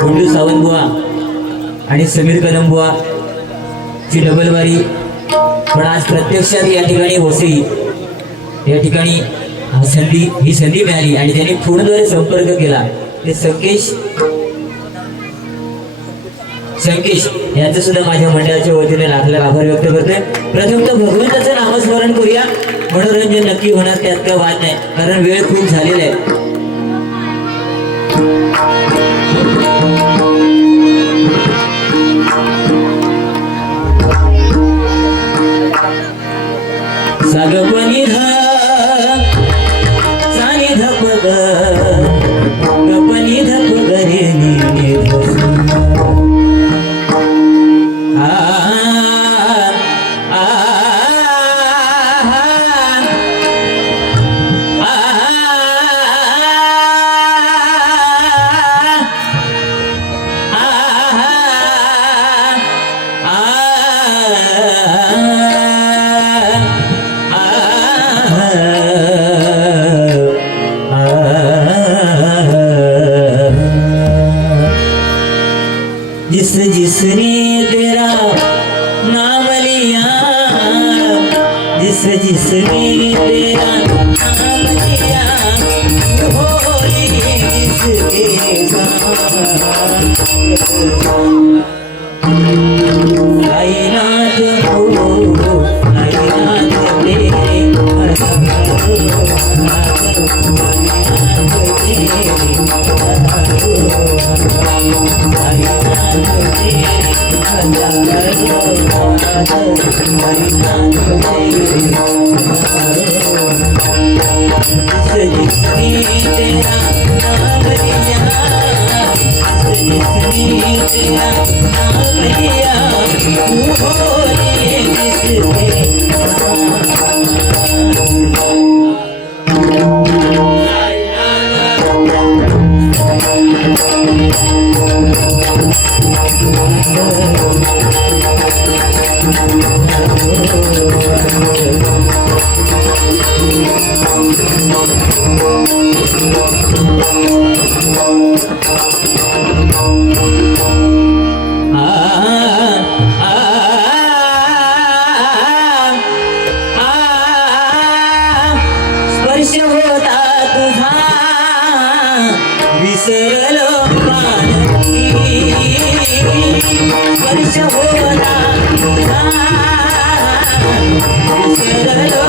गोंडू सावंत बुवा आणि समीर कदम बुवा ची डबलवारी, पण आज प्रत्यक्षात या ठिकाणी वसई या ठिकाणी ही संधी मिळाली आणि त्यांनी फोनद्वारे संपर्क केला. ते संकेश यांचं सुद्धा माझ्या मंडळाच्या वतीने लाखला आभार व्यक्त करतोय. प्रथम तर भगवंताचं नामस्मरण करूया, मनोरंजन नक्की होणार, त्यात काय वाद नाही, कारण वेळ खूप झालेला आहे. सागपनी सानी धप गपनी धप गरे नी जिसने तेरा नाम लिया, जिसने तेरा नाम लिया, वो लिए जिसके साईनाथ हो, साईनाथ तेरे विसरलो स्पर्श होला तुझा, विसरलो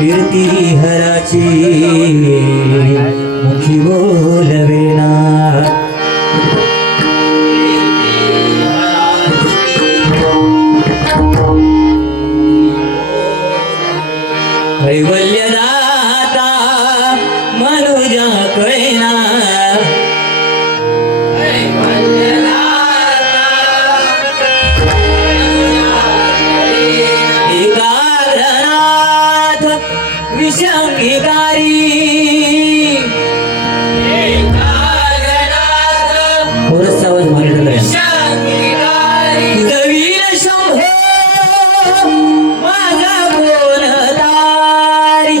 कीर्ती हराची मुखी बोलवेना, कैवल्यदाता मनुजा कळेना, एकाग्रनाथ विषंगिकारी, थोडंसं आवाज मॉनिटर दवीर शंभो माझा कोण तारी,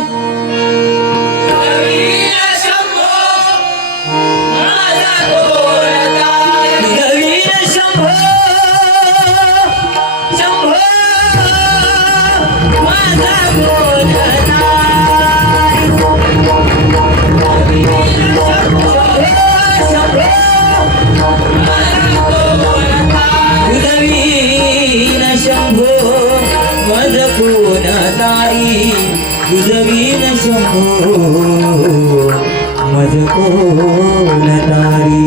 दवीर शंभो माझा कोण तारी, दवीर शंभो शंभो माझा कोण तारी, उदवीन शंभो मज कोण तारी, उदवीन शंभो मज कोण तारी.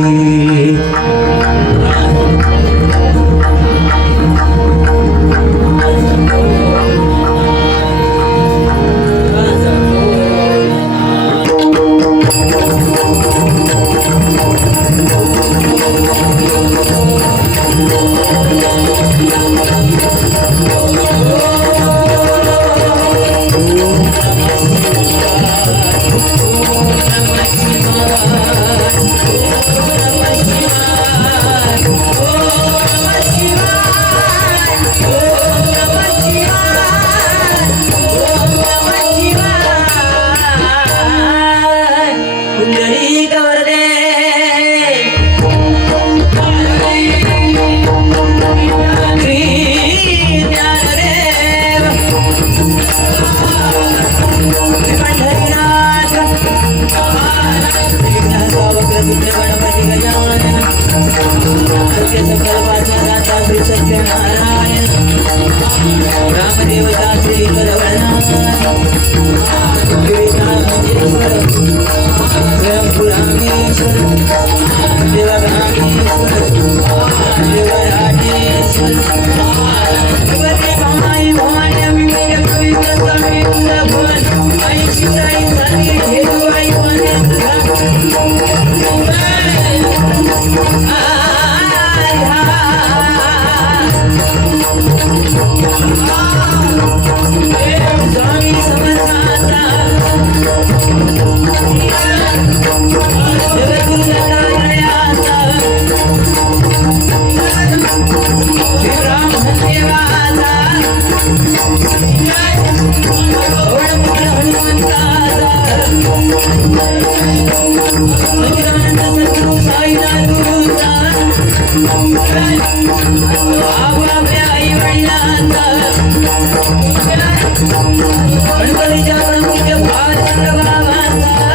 माऊलीच्या प्रभूच्या भावचंद्र बाबांचा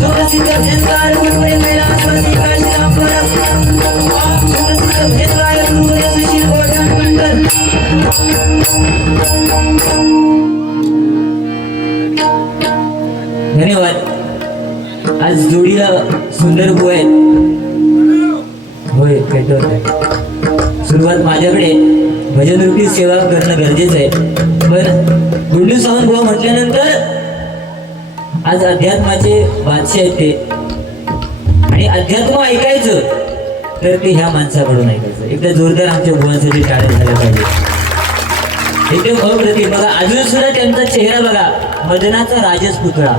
सुप्रसिद्ध भेदगार गुरुवरे कैलासवासी काशीरामपर सुप्रसिद्ध भेदगार गुरुवरे सुशील गोडणकर धन्यवाद. आज जोडीला सुंदर बो आहेत. होय भेटवत सुरुवात माझ्याकडे भजन रूपी सेवा करणं गरजेचं आहे. पण गुंडू सावंत भाऊ म्हटल्यानंतर आज अध्यात्माचे बादशाह आहेत ते. आणि अध्यात्म ऐकायचं तर ते ह्या माणसाकडून ऐकायचं. एकदा जोरदार आमच्या बुवांसाठी टाळ्या झाल्या पाहिजे. एकदम अप्रतिम. बघा अजून सुद्धा त्यांचा चेहरा बघा, मदनाचा राजस पुतळा.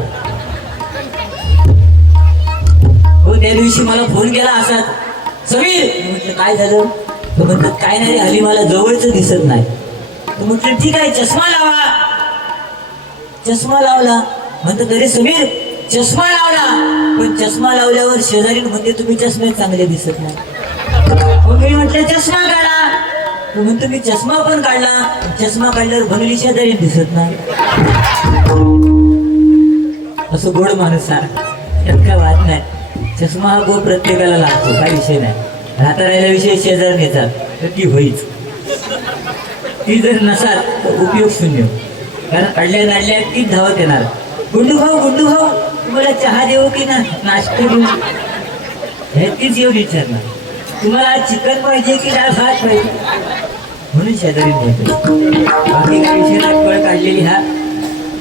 हो त्या दिवशी मला फोन केला असाच, समीर म्हटलं काय झालं. तो म्हणतात काय नाही रे, हल्ली मला जवळच दिसत नाही. तो म्हटलं ठीक आहे चष्मा लावा. चष्मा लावला. म्हणतात अरे समीर चष्मा लावला, पण चष्मा लावल्यावर शेजारी म्हणते तुम्ही चष्मे चांगले दिसत नाही. मग मी म्हटलं चष्मा काढा. तो म्हणतो मी चष्मा पण काढला, चष्मा काढल्यावर भरली शेजारी दिसत नाही. असं गोड माणूस आहे, त्यात काय वाद नाही. चष्मा हा गो प्रत्येकाला लागतो, काही विषय नाही. राहता राहिला विषय शेजार नेतात तर ती होईच. ती जर नसाल तर उपयोग शून्य. कारण अडल्या नाडल्या तीच धावत येणार. गुंडू भाऊ तुम्हाला चहा देऊ की ना नाश्ता देऊ, हे तीच येऊन विचारणार. तुम्हाला आज चिकन पाहिजे की डाळ भात पाहिजे, म्हणून शेजारी नेते. बाकी काही विषय नाही. फळ काढलेली हा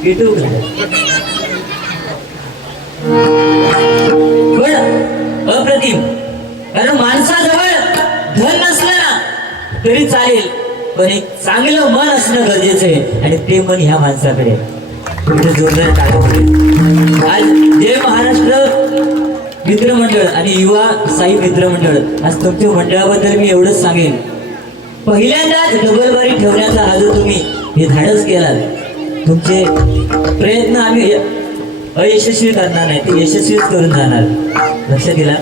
पेटू पण अप्रतिम. कारण माणसाजवळ धन नसलं ना तरी चालेल, पण एक चांगलं मन असणं गरजेचं आहे. आणि ते मन ह्या माणसाकडे जोरदार टाळ्या. आज जय महाराष्ट्र मित्रमंडळ आणि युवा साई मित्रमंडळ, आज तुमच्या मंडळाबद्दल मी एवढंच सांगेन. पहिल्यांदाच डबलबारी ठेवण्याचा हा जो तुम्ही हे धाडस केलात, तुमचे प्रयत्न आम्ही अयशस्वी करणार नाही, ते यशस्वीच करून जाणार. लक्षात दिला.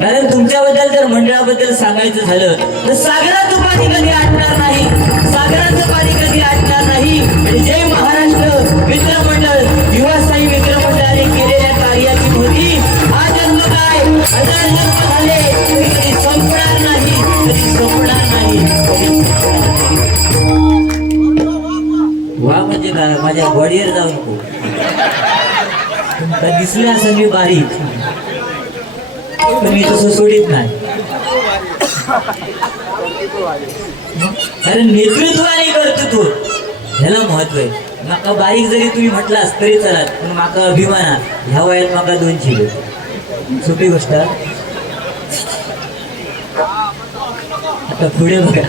कारण तुमच्याबद्दल जर मंडळाबद्दल सांगायचं झालं तर सागराचं पाणी कधी आटणार नाही, सागराचं पाणी कधी आटणार नाही. आणि जय महाराष्ट्र मित्रमंडळ युवासाई मित्रमंडळाने केलेल्या कार्याची मोठी हा जन्म काय हजार जन्म झाले तरी कधी संपणार नाही, कधी संपणार नाही. वा म्हणजे काय, माझ्या बॉडीवर जाऊ नको. तुमचा दिसले असं मी बारीक, पण मी तसं सोडित नाही. कारण नेतृत्व आणि कर्तृत्व ह्याला महत्व आहे. माका बारीक जरी तुम्ही म्हटलास तरी चला, पण माका अभिमान ह्या वयात माका 2 शिले. सोपी गोष्ट. आता पुढे बघा.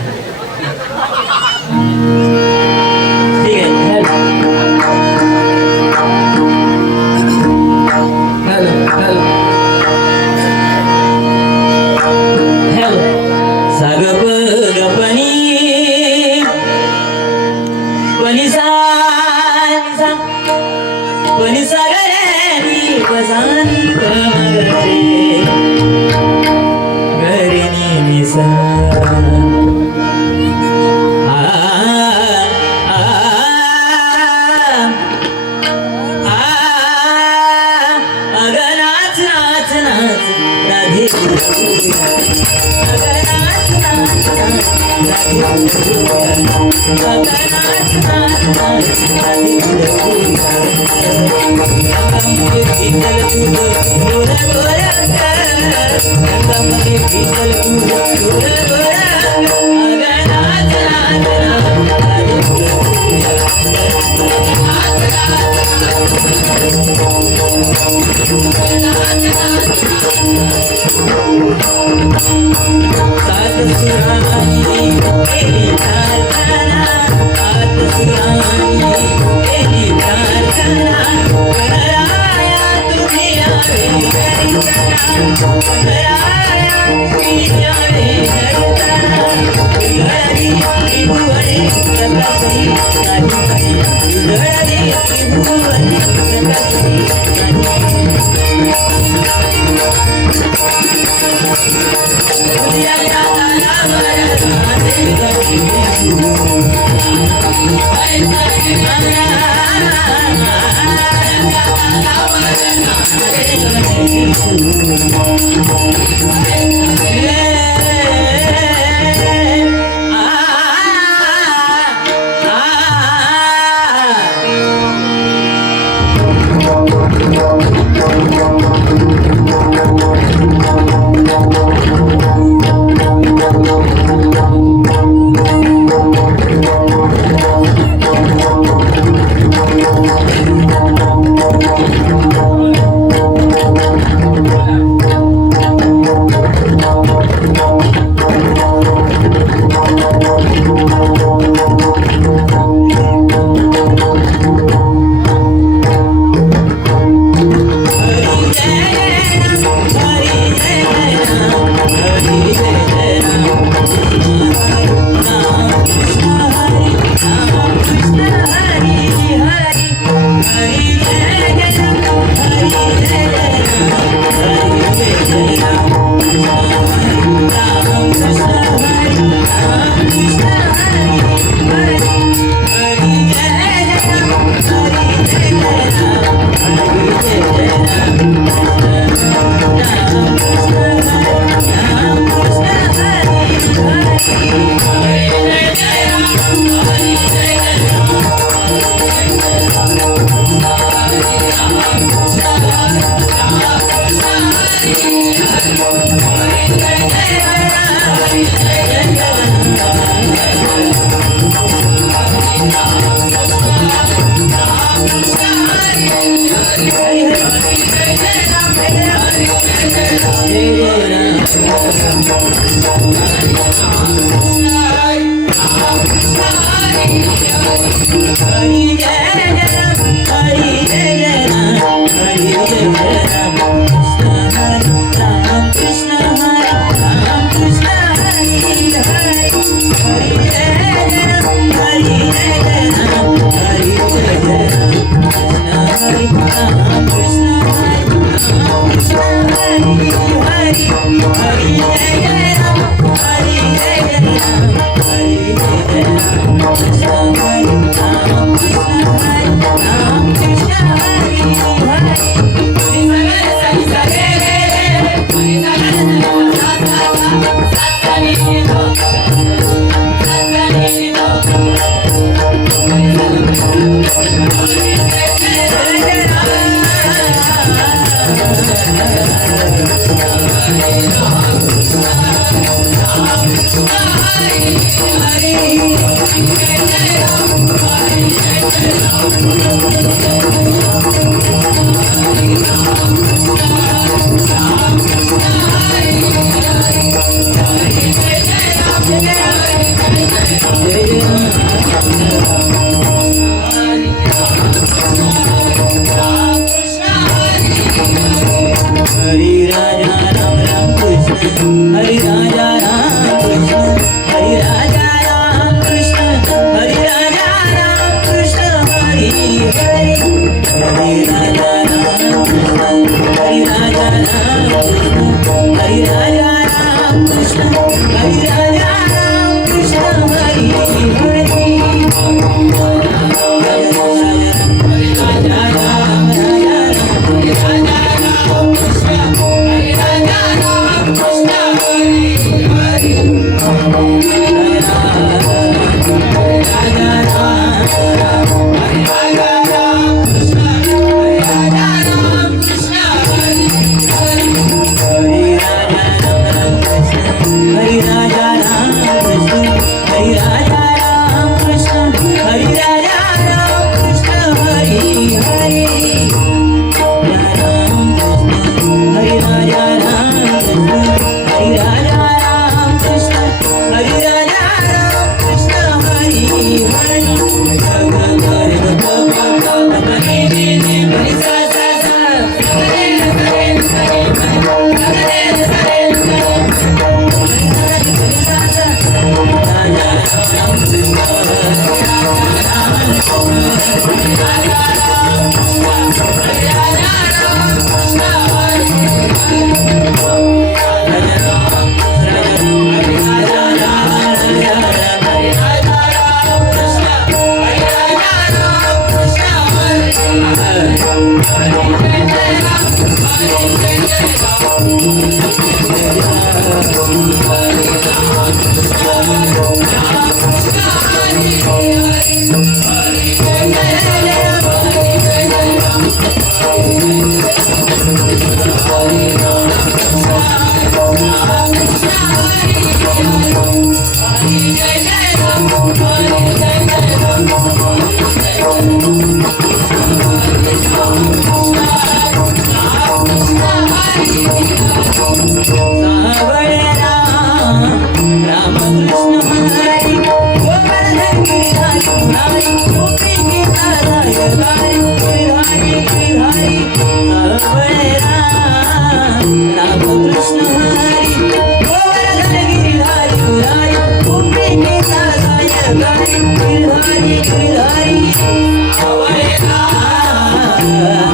ठीक आहे. Bye. Hare Hare